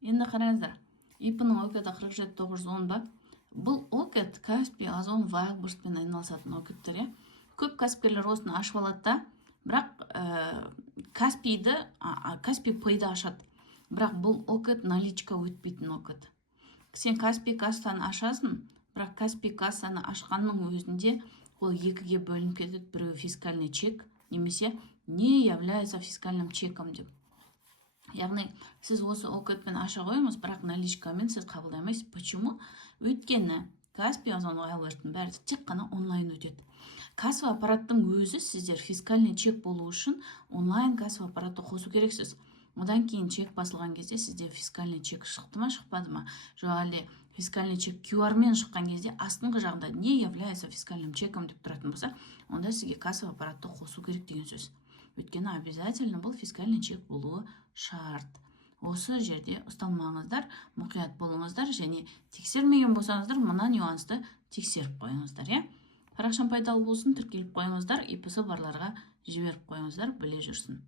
Енді қараңыздар, ИП-ның океті 47910 ба? Бұл окет Каспий, Озон, Вайлбурспен айналысатын океттер. Көп кәсіпкерлер осыны ашып алады да, бірақ Каспий пайда ашады. Бірақ бұл окет наличка өтпейтін окет. Сен Каспий кассаны ашасың, бірақ Каспий кассаны ашқанның өзінде ол екіге бөлініп кетеді. Біреу фискальный чек, немесе не является фискальным чеком деп. Яғни сіз осы окетпен аша қойыңыз, бірақ наличкамен сіз қабылдамайсыз. Почему? Өйткені Каспий, Озон, Вайлбурстың бәрі тек қана онлайн өтеді. Кассовый аппараттың өзі сіздер фискальный чек болу үшін онлайн кассовый аппаратты қосу керексіз. Одан кейін чек басылған кезде сізде фискальный чек шықты ма, шықпады ма? Жоқ әлде фискальный чек QR-мен шыққан кезде астыңғы жағында не является фискальным чеком деп тұратын болса, онда сізге кассовый аппаратты қосу керек деген сөз. Өйткені обязательно бұл фискальный чек болуы шарт. Осы жерде ұсталмаңыздар, мұқият болыңыздар, және тексермеген болсаңыздар, мына нюансты тексеріп қойыңыздар. Парақшам пайдалы болсын, тіркеліп қойыңыздар, ИП-сы барларға жіберіп қойыңыздар, біле жүрсін.